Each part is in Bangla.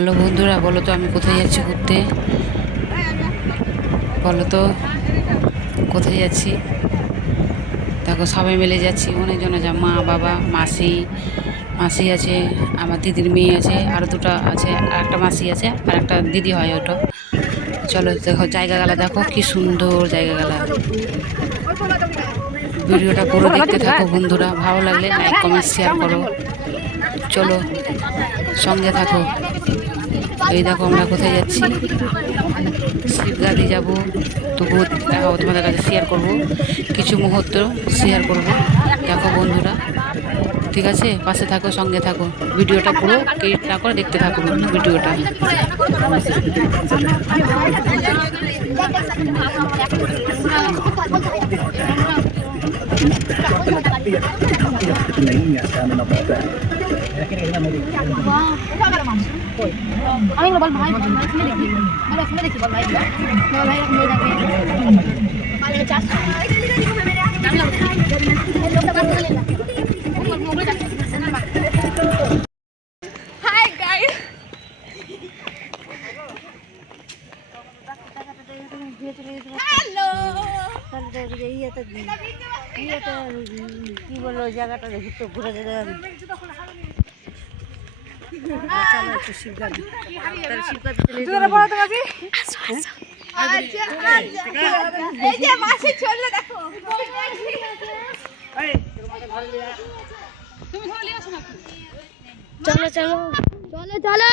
হ্যালো বন্ধুরা, বলো তো আমি কোথায় যাচ্ছি ঘুরতে? বলো তো, কোথায় যাচ্ছি? দেখো সবাই মিলে যাচ্ছি, অনেকজন আছে, মা, বাবা, মাসি মাসি আছে, আমার দিদির মেয়ে আছে আরও দুটো আছে আর একটা মাসি আছে, আর একটা দিদি হয় ওটা চলো দেখো জায়গাগুলো দেখো, কি সুন্দর জায়গাগুলো। ভিডিওটা পুরো দেখতে থাকো বন্ধুরা ভালো লাগলে লাইক কমেন্ট শেয়ার করো। চলো সঙ্গে থাকো। এই দেখো আমরা কোথায় যাচ্ছি। শিবগাদি যাব। তবুও দেখাবো তোমাদের কাছে শেয়ার করব। কিছু মুহূর্ত শেয়ার করব। দেখো বন্ধুরা ঠিক আছে? পাশে থাকো সঙ্গে থাকো। ভিডিওটা পুরো ক্রিয়েট না করে দেখতে থাকো ভিডিওটা। আমি বল ভাই বল ভাই শুনে দেখি বল শুনে দেখি বল ভাই বল ভাই এক মিনিট আগে পালে চাষ হাই কি বলল ওই জায়গাটা দেখি তো ঘুরে যেতে চলো চলো। চলো চলো।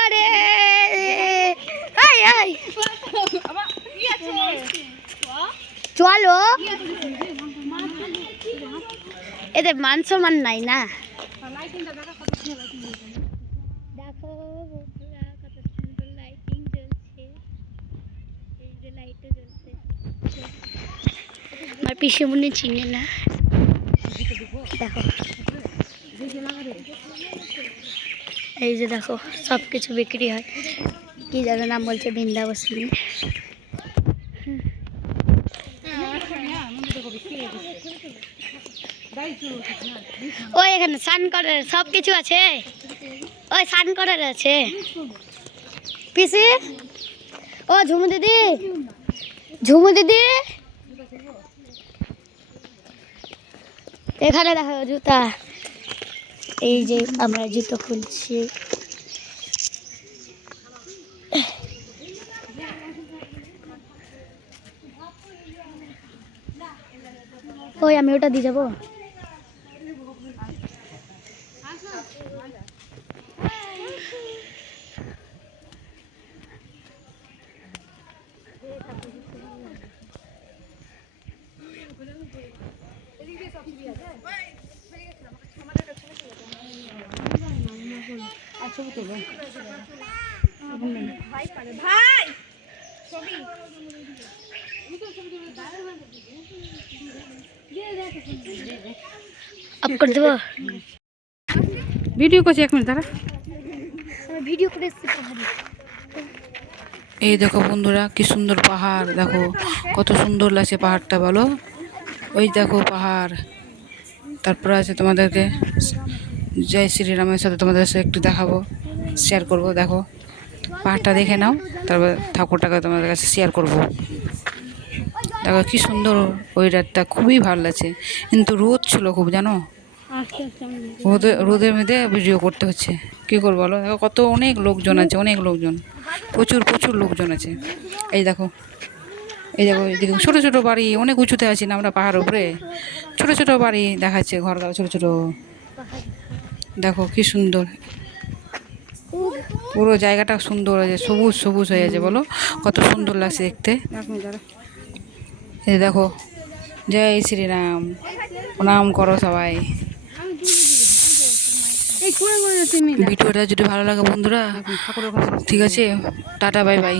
আরে আই আই চলো। এদের মান সম্মান নাই না। দেখো বন্ধুরা কত সুন্দর লাইটিং জ্বলছে। এই যে লাইটও জ্বলছে। আমার পিসিমুনি চিনে না। দেখো। এই যে দেখো সব কিছু বিক্রি হয়। কি যেন নাম বলছে বৃন্দাবসিনী ওই এখানে স্নান করার সব কিছু আছে? ওই স্নান করার আছে। পিসি? ও, ঝুমু দিদি? ঝুমু দিদি? এখানে দেখো জুতা। এই যে আমরা জুতো খুলছি। ওই আমি ওটা দিয়ে যাব? আপ করে দেবো ভিডিও করছি এক মিনিট দাঁড়া আমি ভিডিও করে এসেছি পাহাড়ে এই দেখো বন্ধুরা কি সুন্দর পাহাড় দেখো কত সুন্দর লাগছে পাহাড়টা বলো ওই দেখো পাহাড় তারপরে আছে তোমাদেরকে জয় শ্রীরামের সাথে তোমাদের সাথে একটু দেখাবো শেয়ার করব দেখো। পাহাড়টা দেখে নাও তারপর ঠাকুরটাকে তোমাদের কাছে শেয়ার করব। দেখো কি সুন্দর ওই রাতটা খুবই ভালো লাগছে। কিন্তু রোদ ছিল খুব জানো? রোদে রোদের মধ্যে ভিডিও করতে হচ্ছে। কী করব বলো? দেখো কত অনেক লোকজন আছে অনেক লোকজন। প্রচুর প্রচুর লোকজন আছে। এই দেখো এই দেখো এদিকে ছোটো ছোটো বাড়ি অনেক উঁচুতে আছি না আমরা পাহাড়ের উপরে। ছোটো ছোটো বাড়ি দেখাচ্ছে ঘর ছোটো ছোটো। দেখো কি সুন্দর। পুরো জায়গাটা সুন্দর হয়েছে সবুজ সবুজ হয়ে আছে বলো। কত সুন্দর লাগছে দেখতে। এই দেখো জয় শ্রীরাম। প্রণাম করো সবাই। ভিডিওটা যদি ভালো লাগে বন্ধুরা ঠিক আছে টাটা বাই বাই।